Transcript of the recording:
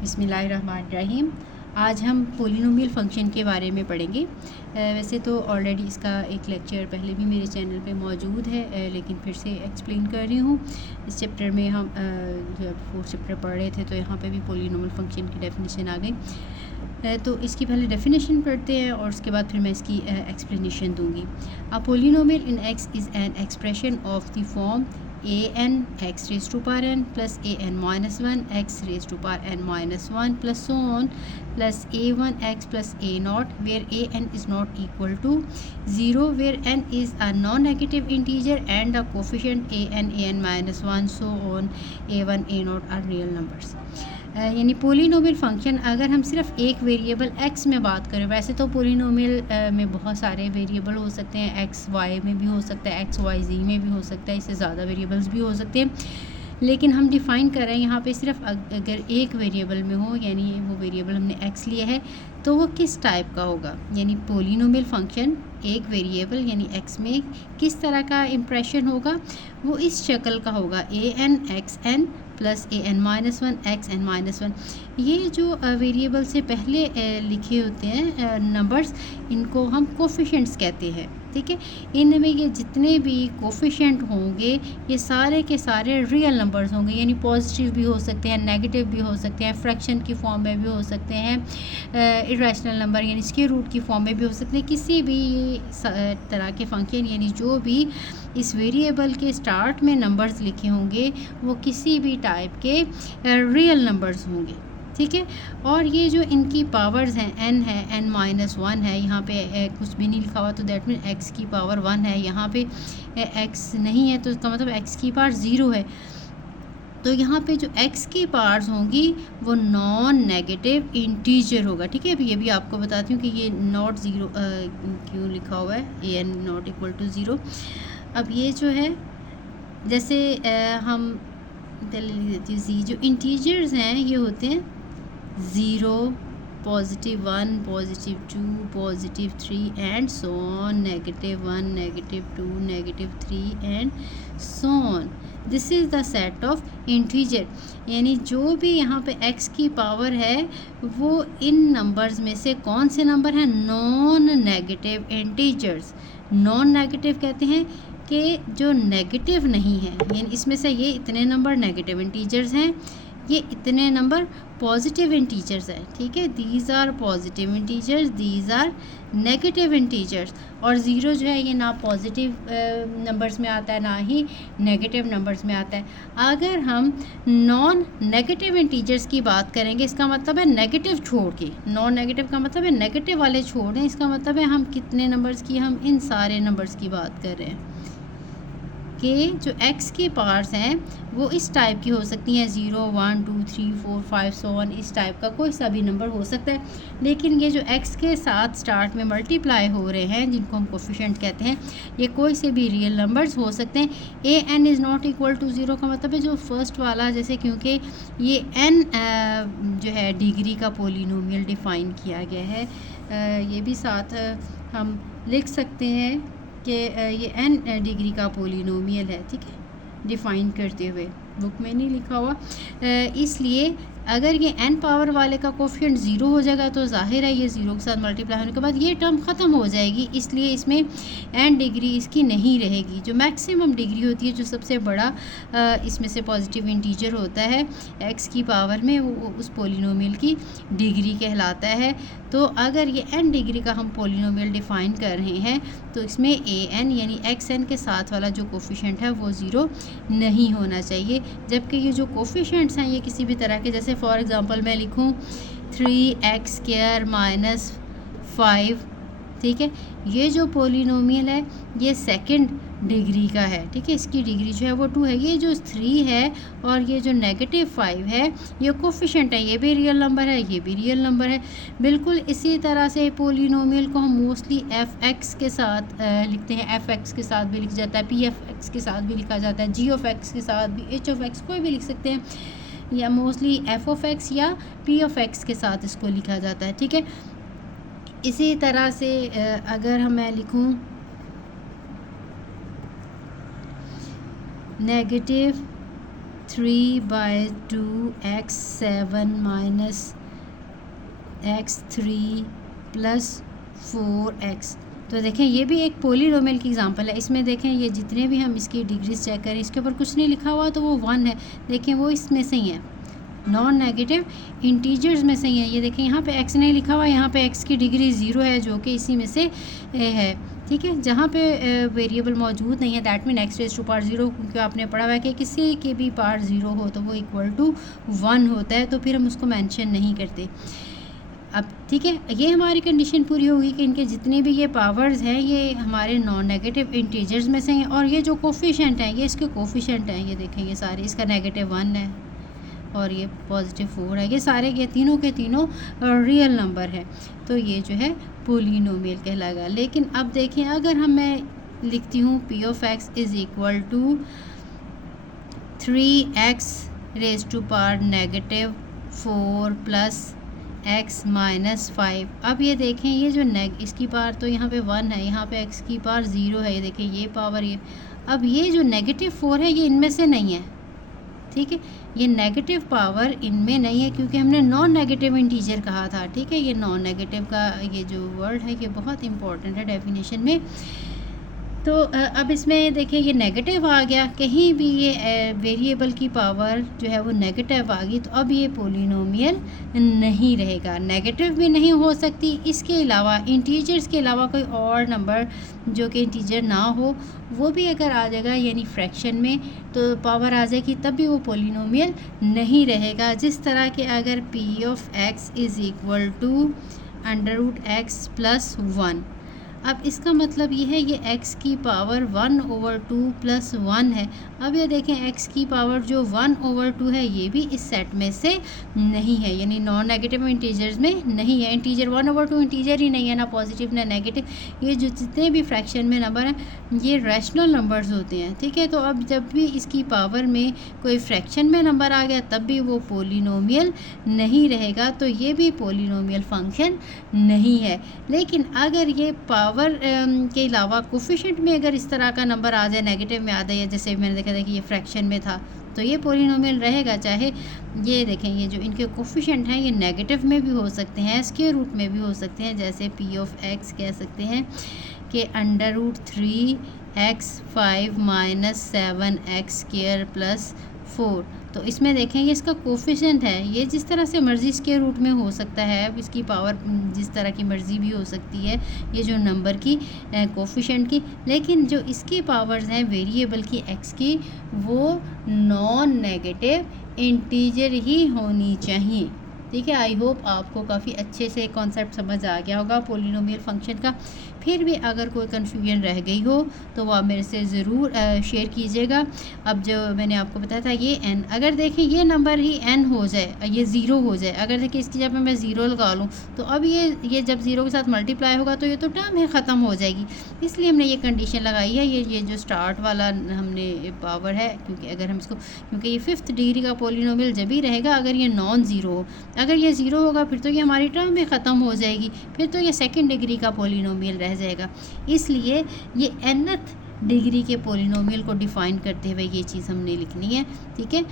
बिस्मिल्लाहिर्रहमानिर्रहीम। आज हम पोलिनोमियल फ़ंक्शन के बारे में पढ़ेंगे। वैसे तो ऑलरेडी इसका एक लेक्चर पहले भी मेरे चैनल पे मौजूद है, लेकिन फिर से एक्सप्लेन कर रही हूँ। इस चैप्टर में हम जब फोर्थ चैप्टर पढ़ रहे थे तो यहाँ पे भी पोलिनोमियल फ़ंक्शन की डेफिनेशन आ गई। तो इसकी पहले डेफिनेशन पढ़ते हैं और उसके बाद फिर मैं इसकी एक्सप्लेनेशन दूँगी। A polynomial in X is an expression of the form an x raised to power n plus an minus 1 x raised to power n minus 1 plus so on plus a1 x plus a naught where an is not equal to 0, where n is a non-negative integer and the coefficient an minus 1 so on a1 a naught are real numbers। यानी polynomial function अगर हम सिर्फ एक variable x में बात करें, वैसे तो पोलिनोमियल में बहुत सारे वेरिएबल हो सकते हैं, x y में भी हो सकता है, x y z में भी हो सकता है, इससे ज़्यादा वेरिएबल्स भी हो सकते हैं, लेकिन हम डिफ़ाइन कर रहे हैं यहाँ पे सिर्फ अगर एक वेरिएबल में हो, यानी वो वेरिएबल हमने x लिया है तो वो किस टाइप का होगा। यानी पोलिनोमियल फ़ंक्शन एक वेरिएबल यानी x में किस तरह का इम्प्रेशन होगा, वो इस शक्ल का होगा an x n plus an minus 1 x n minus 1। ये जो वेरिएबल से पहले लिखे होते हैं नंबर्स, इनको हम कोफिशेंट्स कहते हैं। ठीक है, इनमें ये जितने भी कोफिशेंट होंगे ये सारे के सारे रियल नंबर्स होंगे, यानी पॉजिटिव भी हो सकते हैं, नेगेटिव भी हो सकते हैं, फ्रैक्शन की फॉर्म में भी हो सकते हैं, इरेशनल नंबर यानी स्क्वायर रूट की फॉर्म में भी हो सकते हैं। किसी भी तरह के फंक्शन यानी जो भी इस वेरिएबल के स्टार्ट में नंबर्स लिखे होंगे वो किसी भी टाइप के रियल नंबर्स होंगे। ठीक है, और ये जो इनकी पावर्स हैं n है, n माइनस 1 है, यहाँ पे कुछ भी नहीं लिखा हुआ तो दैट मीन x की पावर 1 है, यहाँ पे x नहीं है तो इसका मतलब x की पावर 0 है। तो यहाँ पे जो x की पावर्स होंगी वो नॉन नेगेटिव इंटीजर होगा। ठीक है, अभी ये भी आपको बताती हूँ कि ये नॉट ज़ीरो क्यों लिखा हुआ है, an नॉट इक्वल टू 0। अब ये जो है जैसे हम जो इंटीजर्स हैं ये होते हैं 0, positive 1, positive 2, positive 3 and so on, negative 1, negative 2, negative 3 and so on. This is the set of integer. यानी जो भी यहाँ पे x की पावर है वो इन नंबर्स में से कौन से नंबर हैं, non negative integers. Non negative कहते हैं कि जो नेगेटिव नहीं है, यानी इसमें से ये इतने नंबर नेगेटिव इंटीजर्स हैं, ये इतने नंबर पॉजिटिव इंटीजर्स हैं। ठीक है, these are positive integers, these are negative integers. और ज़ीरो जो है ये ना पॉजिटिव नंबर्स में आता है ना ही नेगेटिव नंबर्स में आता है। अगर हम नॉन नेगेटिव इंटीजर्स की बात करेंगे, इसका मतलब है नेगेटिव छोड़ के, नॉन नेगेटिव का मतलब है नेगेटिव वाले छोड़ दें, इसका मतलब है हम कितने नंबर्स की, हम इन सारे नंबर्स की बात कर रहे हैं कि जो x की पावर्स हैं वो इस टाइप की हो सकती हैं, 0, 1, 2, 3, 4, 5 सो ऑन, इस टाइप का कोई सा भी नंबर हो सकता है। लेकिन ये जो x के साथ स्टार्ट में मल्टीप्लाई हो रहे हैं जिनको हम कोफिशेंट कहते हैं, ये कोई से भी रियल नंबर्स हो सकते हैं। an is not equal to 0 का मतलब है जो फर्स्ट वाला, जैसे क्योंकि ये n जो है डिग्री का पोलिनोमियल डिफ़ाइन किया गया है, ये भी साथ हम लिख सकते हैं कि ये n डिग्री का पोलिनोमियल है। ठीक है, डिफ़ाइन करते हुए बुक में नहीं लिखा हुआ, इसलिए अगर ये n पावर वाले का कोफिशिएंट 0 हो जाएगा तो जाहिर है ये 0 के साथ मल्टीप्लाई होने के बाद ये टर्म ख़त्म हो जाएगी, इसलिए इसमें n डिग्री इसकी नहीं रहेगी। जो मैक्सिमम डिग्री होती है, जो सबसे बड़ा इसमें से पॉजिटिव इंटीजर होता है x की पावर में, वो उस पोलिनोमियल की डिग्री कहलाता है। तो अगर ये n डिग्री का हम पोलिनोमियल डिफ़ाइन कर रहे हैं तो इसमें an यानी xn के साथ वाला जो कोफिशिएंट है वो 0 नहीं होना चाहिए, जबकि ये जो कोफिशिएंट्स हैं ये किसी भी तरह के, जैसे फॉर एग्ज़ाम्पल मैं लिखूँ 3x स्क्वायर माइनस 5। ठीक है, ये जो पोलिनोमियल है ये सेकंड डिग्री का है। ठीक है, इसकी डिग्री जो है वो 2 है। ये जो 3 है और ये जो नेगेटिव 5 है ये कोफिशिएंट है, ये भी रियल नंबर है, ये भी रियल नंबर है। बिल्कुल इसी तरह से पोलिनोमियल को हम मोस्टली f(x) के साथ लिखते हैं, f(x) के साथ भी लिखा जाता है, p(x) के साथ भी लिखा जाता है, g(x) के साथ भी, h(x) कोई भी लिख सकते हैं, या मोस्टली f(x) या p(x) के साथ इसको लिखा जाता है। ठीक है, इसी तरह से अगर मैं लिखूं negative 3/2x7 minus x3 plus 4x। तो देखें ये भी एक पोलीनोमियल की एग्जांपल है। इसमें देखें ये जितने भी हम इसकी डिग्रीज चेक करें, इसके ऊपर कुछ नहीं लिखा हुआ तो वो 1 है। देखें वो इसमें से ही है, नॉन नेगेटिव इंटीजर्स में से ही है। ये देखें यहाँ पे x नहीं लिखा हुआ, यहाँ पे x की डिग्री 0 है जो कि इसी में से है। ठीक है, जहाँ पे वेरिएबल मौजूद नहीं है that mean x raise to power 0, क्योंकि आपने पढ़ा हुआ है कि किसी के भी पावर 0 हो तो वो इक्वल टू 1 होता है, तो फिर हम उसको मेंशन नहीं करते। अब ठीक है, ये हमारी कंडीशन पूरी होगी कि इनके जितने भी ये पावर्स हैं ये हमारे नॉन नेगेटिव इंटीजर्स में से हैं, और ये जो कोफिशेंट हैं ये इसके कोफिशेंट हैं। ये देखें ये सारे, इसका -1 है और ये +4 है। ये सारे के तीनों रियल नंबर है, तो ये जो है पोलीनोमियल कहलाएगा। लेकिन अब देखें अगर मैं लिखती हूँ p of x is equal to 3x raise to power -4 plus x minus 5। अब ये देखें ये जो इसकी पावर तो यहाँ पे 1 है, यहाँ पे x की पावर 0 है। ये देखें ये पावर ये, अब ये जो -4 है ये इनमें से नहीं है। ठीक है, ये नेगेटिव पावर इनमें नहीं है क्योंकि हमने नॉन नेगेटिव इंटीजर कहा था। ठीक है, ये नॉन नेगेटिव का ये जो वर्ड है ये बहुत इंपॉर्टेंट है डेफिनेशन में। तो अब इसमें देखिए ये नेगेटिव आ गया, कहीं भी ये वेरिएबल की पावर जो है वो नेगेटिव आ गई, तो अब ये पोलीनोमियल नहीं रहेगा। नेगेटिव भी नहीं हो सकती, इसके अलावा इंटीजर्स के अलावा कोई और नंबर जो कि इंटीजर ना हो वो भी अगर आ जाएगा यानी फ्रैक्शन में तो पावर आ जाएगी, तब भी वो पोलीनोमियल नहीं रहेगा। जिस तरह के अगर p of x is equal to √x + 1, अब इसका मतलब ये है ये x की पावर 1/2 + 1 है। अब ये देखें x की पावर जो 1/2 है ये भी इस सेट में से नहीं है, यानी नॉन नेगेटिव इंटीजर्स में नहीं है। इंटीजर 1/2 इंटीजर ही नहीं है, ना पॉजिटिव ना नेगेटिव। ये जो जितने भी फ्रैक्शन में नंबर हैं ये रैशनल नंबर्स होते हैं। ठीक है, तो अब जब भी इसकी पावर में कोई फ्रैक्शन में नंबर आ गया तब भी वो पोलीनोमियल नहीं रहेगा, तो ये भी पोलीनोमियल फंक्शन नहीं है। लेकिन अगर ये पावर के अलावा कोफिशिएंट में अगर इस तरह का नंबर आ जाए, नेगेटिव में आ जाए, जैसे मैंने देखा था कि ये फ्रैक्शन में था, तो ये पोलीनोमियल रहेगा। चाहे ये देखें ये जो इनके कोफिशिएंट हैं ये नेगेटिव में भी हो सकते हैं, स्क्वायर रूट में भी हो सकते हैं। जैसे p ऑफ x कह सकते हैं कि √3x 5 - 7x² + 4। तो इसमें देखें ये इसका कोफिशिएंट है, ये जिस तरह से मर्ज़ी स्क्वायर रूट में हो सकता है, अब इसकी पावर जिस तरह की मर्ज़ी भी हो सकती है ये जो नंबर की कोफिशिएंट की। लेकिन जो इसकी पावर्स हैं वेरिएबल की x की वो नॉन नेगेटिव इंटीजर ही होनी चाहिए। ठीक है, आई होप आपको काफ़ी अच्छे से कॉन्सेप्ट समझ आ गया होगा पोलीनोमियल फंक्शन का। फिर भी अगर कोई कन्फ्यूजन रह गई हो तो वो आप मेरे से ज़रूर शेयर कीजिएगा। अब जो मैंने आपको बताया था ये n, अगर देखें ये नंबर ही n हो जाए, ये 0 हो जाए, अगर देखिए इसकी जगह मैं 0 लगा लूँ तो अब ये जब 0 के साथ मल्टीप्लाई होगा तो ये तो टर्म है ख़त्म हो जाएगी। इसलिए हमने ये कंडीशन लगाई है, ये जो स्टार्ट वाला हमने पावर है, क्योंकि अगर हम इसको, क्योंकि ये 5th डिग्री का पोलीनोमियल जब ही रहेगा अगर ये नॉन ज़ीरो हो। अगर ये 0 होगा फिर तो ये हमारी टर्म में ख़त्म हो जाएगी, फिर तो ये 2nd डिग्री का पोलीनोमियल रह जाएगा। इसलिए ये nth डिग्री के पोलीनोमियल को डिफ़ाइन करते हुए ये चीज़ हमने लिखनी है। ठीक है।